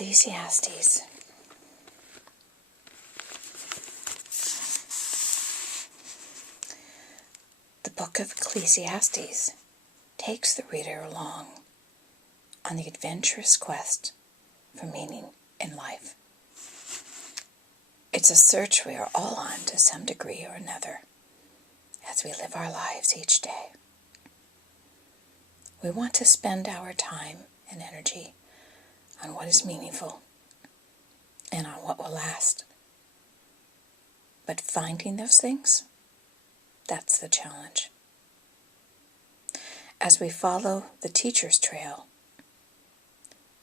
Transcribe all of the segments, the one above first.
Ecclesiastes. The book of Ecclesiastes takes the reader along on the adventurous quest for meaning in life. It's a search we are all on to some degree or another as we live our lives each day. We want to spend our time and energy on what is meaningful and on what will last. But finding those things, that's the challenge. As we follow the teacher's trail,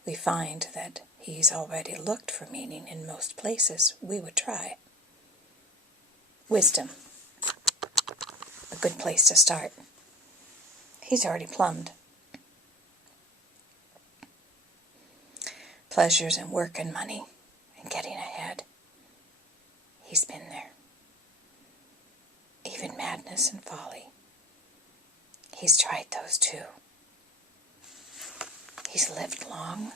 we find that he's already looked for meaning in most places we would try. Wisdom, a good place to start. He's already plumbed. Pleasures and work and money and getting ahead. He's been there. Even madness and folly. He's tried those too. He's lived long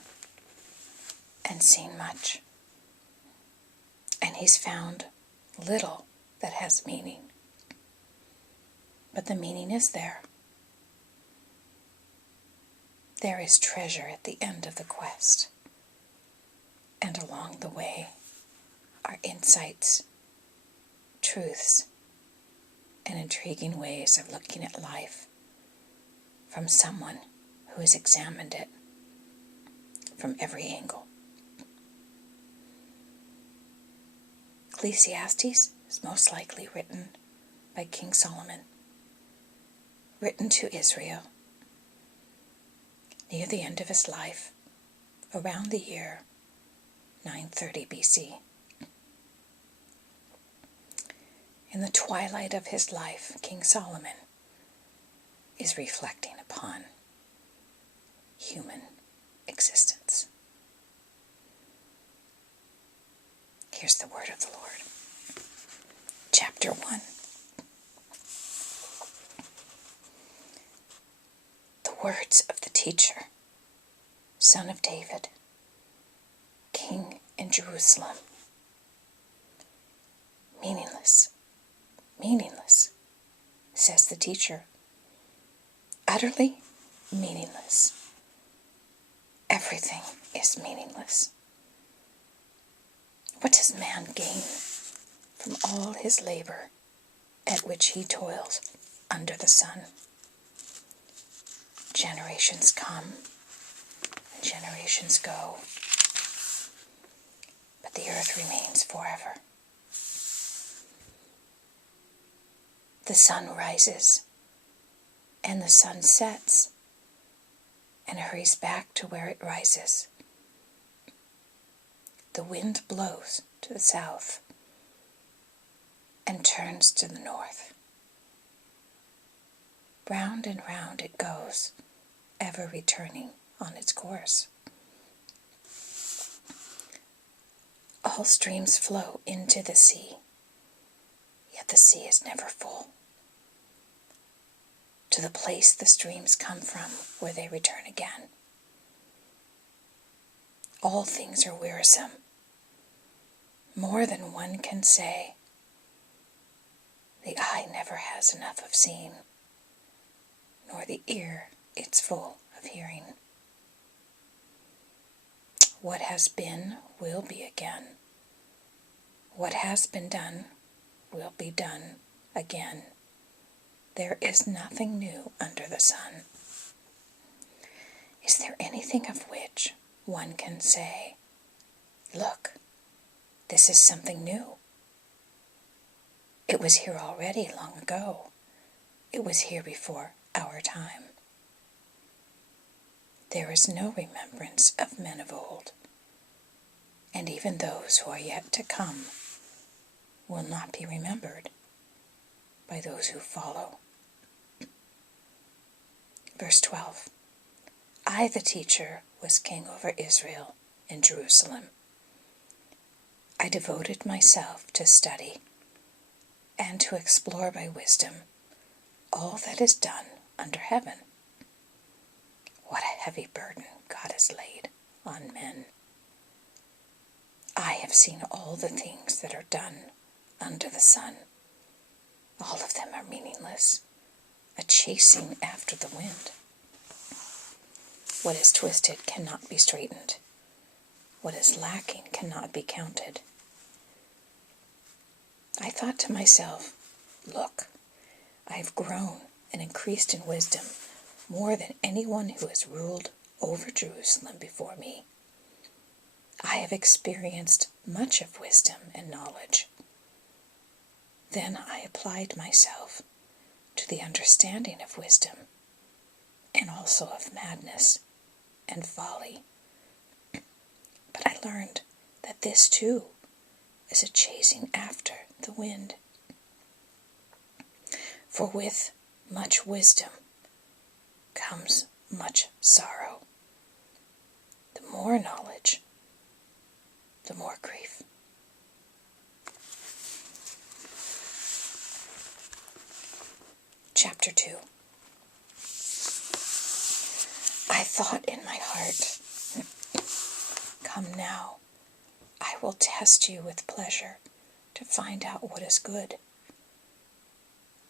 and seen much. And he's found little that has meaning. But the meaning is there. There is treasure at the end of the quest. And along the way are insights, truths, and intriguing ways of looking at life from someone who has examined it from every angle. Ecclesiastes is most likely written by King Solomon, written to Israel near the end of his life, around the year 930 BC. In the twilight of his life, King Solomon is reflecting upon human existence. Here's the word of the Lord. Chapter 1. The words of the teacher, son of David, king in Jerusalem. Meaningless, meaningless, says the teacher. Utterly meaningless. Everything is meaningless. What does man gain from all his labor at which he toils under the sun? Generations come and generations go, but the earth remains forever. The sun rises and the sun sets and hurries back to where it rises. The wind blows to the south and turns to the north. Round and round it goes, ever returning on its course. All streams flow into the sea, yet the sea is never full. To the place the streams come from, where they return again. All things are wearisome. More than one can say. The eye never has enough of seeing, nor the ear its full of hearing. What has been will be again. What has been done will be done again. There is nothing new under the sun. Is there anything of which one can say, look, this is something new? It was here already long ago. It was here before our time. There is no remembrance of men of old, and even those who are yet to come will not be remembered by those who follow. Verse 12. I, the teacher, was king over Israel in Jerusalem. I devoted myself to study and to explore by wisdom all that is done under heaven. What a heavy burden God has laid on men. I have seen all the things that are done under the sun. All of them are meaningless, a chasing after the wind. What is twisted cannot be straightened. What is lacking cannot be counted. I thought to myself, look, I have grown and increased in wisdom more than anyone who has ruled over Jerusalem before me. I have experienced much of wisdom and knowledge. Then I applied myself to the understanding of wisdom and also of madness and folly. But I learned that this too is a chasing after the wind. For with much wisdom comes much sorrow. The more knowledge, the more grief. Chapter 2. I thought in my heart, come now, I will test you with pleasure to find out what is good.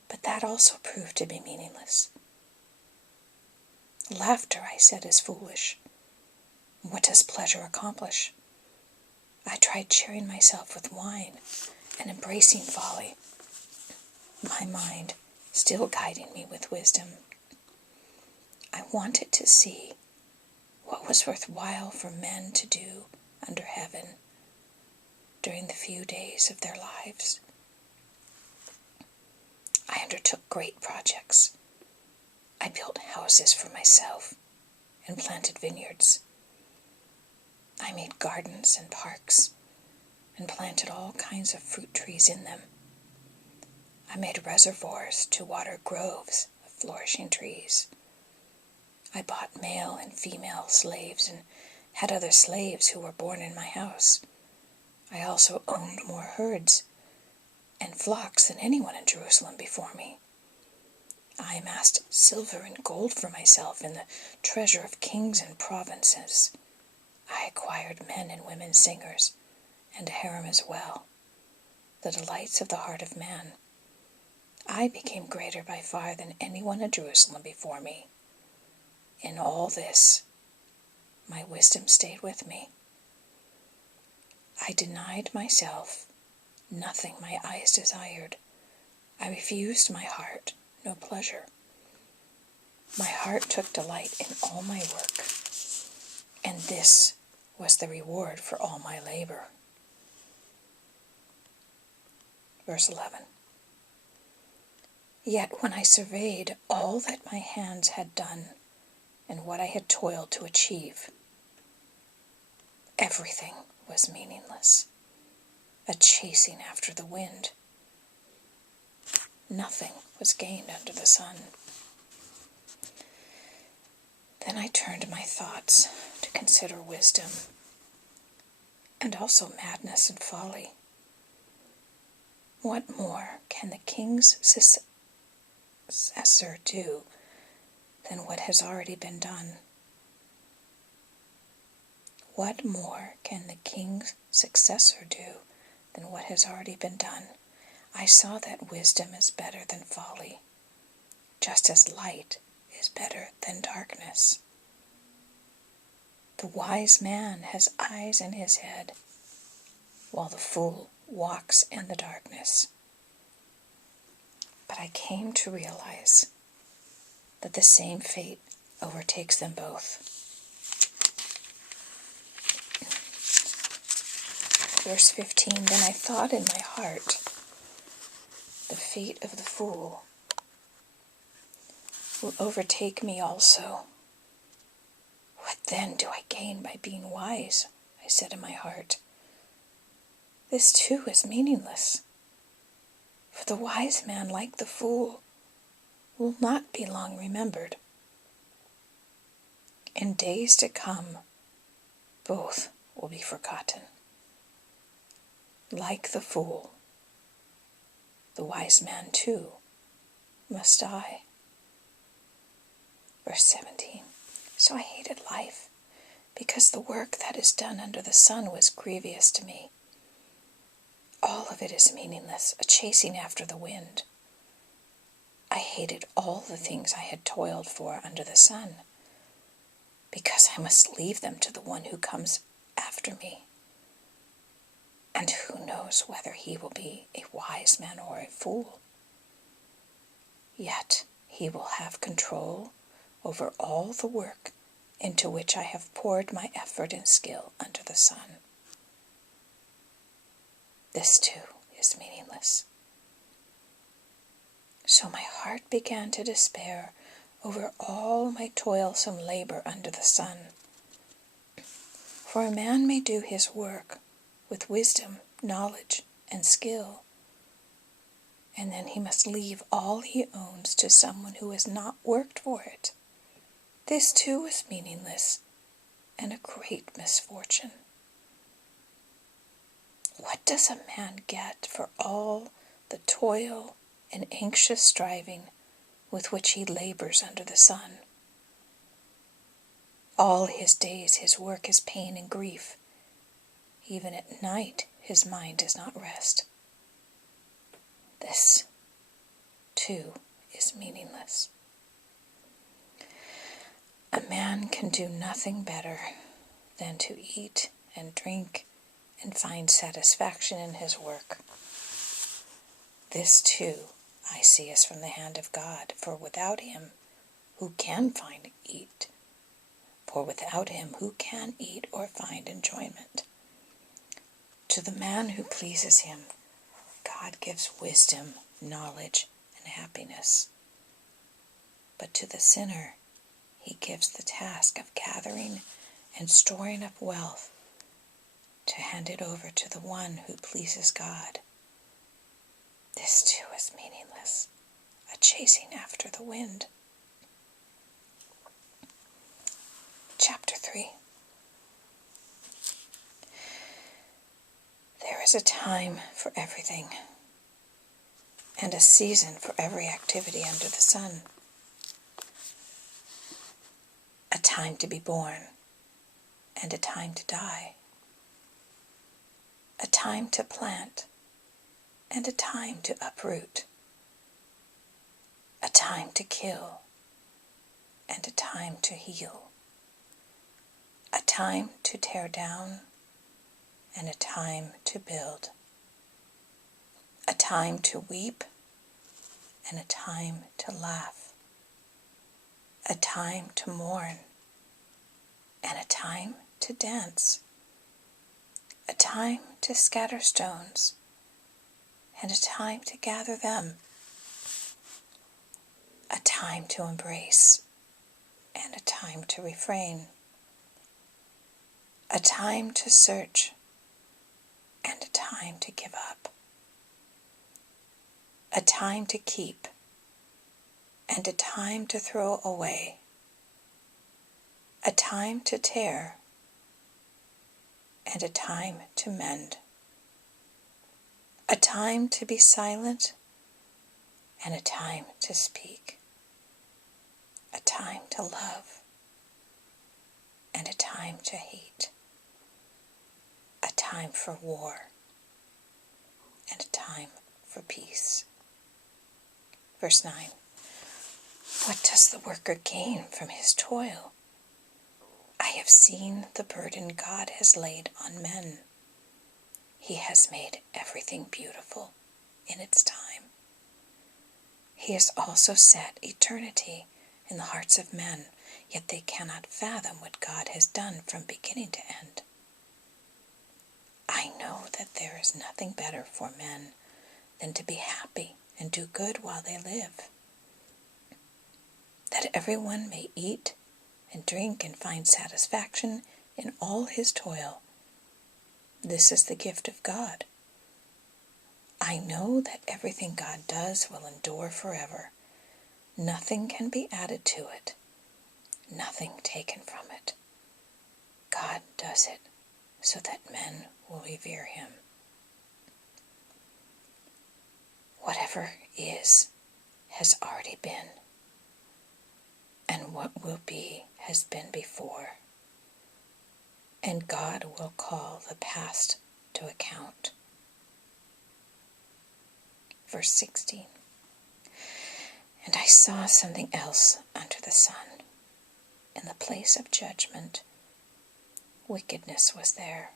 But that also proved to be meaningless. Laughter, I said, is foolish. What does pleasure accomplish? I tried cheering myself with wine and embracing folly, my mind still guiding me with wisdom. I wanted to see what was worthwhile for men to do under heaven during the few days of their lives. I undertook great projects. I built houses for myself and planted vineyards. I made gardens and parks and planted all kinds of fruit trees in them. I made reservoirs to water groves of flourishing trees. I bought male and female slaves and had other slaves who were born in my house. I also owned more herds and flocks than anyone in Jerusalem before me. I amassed silver and gold for myself in the treasure of kings and provinces. I acquired men and women singers, and a harem as well, the delights of the heart of man. I became greater by far than anyone in Jerusalem before me. In all this, my wisdom stayed with me. I denied myself nothing my eyes desired. I refused my heart no pleasure. My heart took delight in all my work, and this was the reward for all my labor. Verse 11. Yet when I surveyed all that my hands had done and what I had toiled to achieve, everything was meaningless, a chasing after the wind. Nothing was gained under the sun. Then I turned my thoughts to consider wisdom and also madness and folly. What more can the king's successor do than what has already been done? What more can the king's successor do than what has already been done? I saw that wisdom is better than folly, just as light is better than darkness. The wise man has eyes in his head, while the fool walks in the darkness. But I came to realize that the same fate overtakes them both. Verse 15, then I thought in my heart, the fate of the fool will overtake me also. What then do I gain by being wise? I said in my heart. This too is meaningless. For the wise man, like the fool, will not be long remembered. In days to come, both will be forgotten. Like the fool, the wise man too must die. Verse 17, so I hated life because the work that is done under the sun was grievous to me. All of it is meaningless, a chasing after the wind. I hated all the things I had toiled for under the sun, because I must leave them to the one who comes after me. And who knows whether he will be a wise man or a fool? Yet he will have control over all the work into which I have poured my effort and skill under the sun. This too is meaningless. So my heart began to despair over all my toilsome labor under the sun. For a man may do his work with wisdom, knowledge, and skill, and then he must leave all he owns to someone who has not worked for it. This too is meaningless and a great misfortune. What does a man get for all the toil and anxious striving with which he labors under the sun? All his days his work is pain and grief. Even at night his mind does not rest. This, too, is meaningless. A man can do nothing better than to eat and drink and find satisfaction in his work. This, too, I see is from the hand of God, for without him, who can eat or find enjoyment? To the man who pleases him, God gives wisdom, knowledge, and happiness. But to the sinner, he gives the task of gathering and storing up wealth to hand it over to the one who pleases God. This too is meaningless, a chasing after the wind. Chapter 3. There is a time for everything, and a season for every activity under the sun. A time to be born, and a time to die. A time to plant, and a time to uproot. A time to kill, and a time to heal. A time to tear down, and a time to build. A time to weep, and a time to laugh. A time to mourn, and a time to dance. A time to scatter stones, and a time to gather them. A time to embrace, and a time to refrain. A time to search, and a time to give up. A time to keep, and a time to throw away. A time to tear, and a time to mend. A time to be silent, and a time to speak. A time to love, and a time to hate. A time for war, and a time for peace. Verse 9. What does the worker gain from his toil? I have seen the burden God has laid on men. He has made everything beautiful in its time. He has also set eternity in the hearts of men, yet they cannot fathom what God has done from beginning to end. I know that there is nothing better for men than to be happy and do good while they live, that everyone may eat and drink and find satisfaction in all his toil. This is the gift of God. I know that everything God does will endure forever. Nothing can be added to it, nothing taken from it. God does it so that men will revere him. Whatever is has already been, and what will be has been before. and God will call the past to account. Verse 16. And I saw something else under the sun. In the place of judgment, wickedness was there.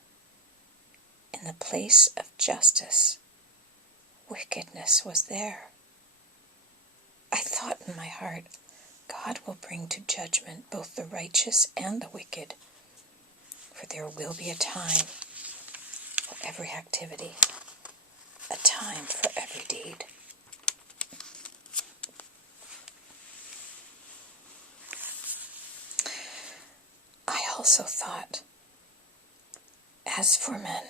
In the place of justice, wickedness was there. I thought in my heart, God will bring to judgment both the righteous and the wicked, for there will be a time for every activity, a time for every deed. I also thought, as for men,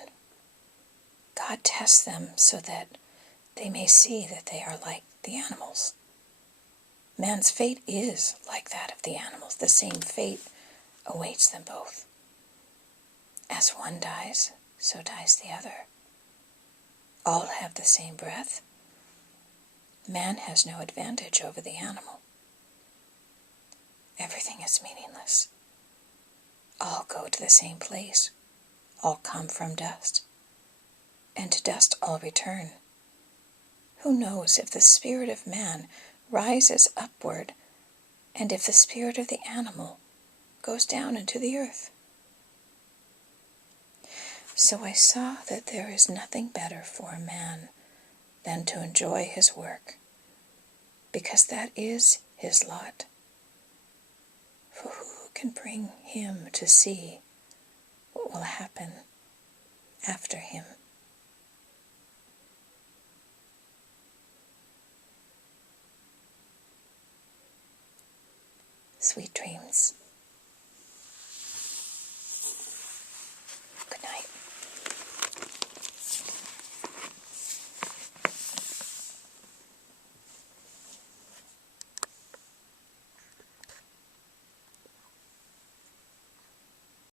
God tests them so that they may see that they are like the animals. Man's fate is like that of the animals. The same fate awaits them both. As one dies, so dies the other. All have the same breath. Man has no advantage over the animal. Everything is meaningless. All go to the same place. All come from dust. And to dust all return. Who knows if the spirit of man rises upward, and if the spirit of the animal goes down into the earth? So I saw that there is nothing better for a man than to enjoy his work, because that is his lot. For who can bring him to see what will happen after him? Sweet dreams.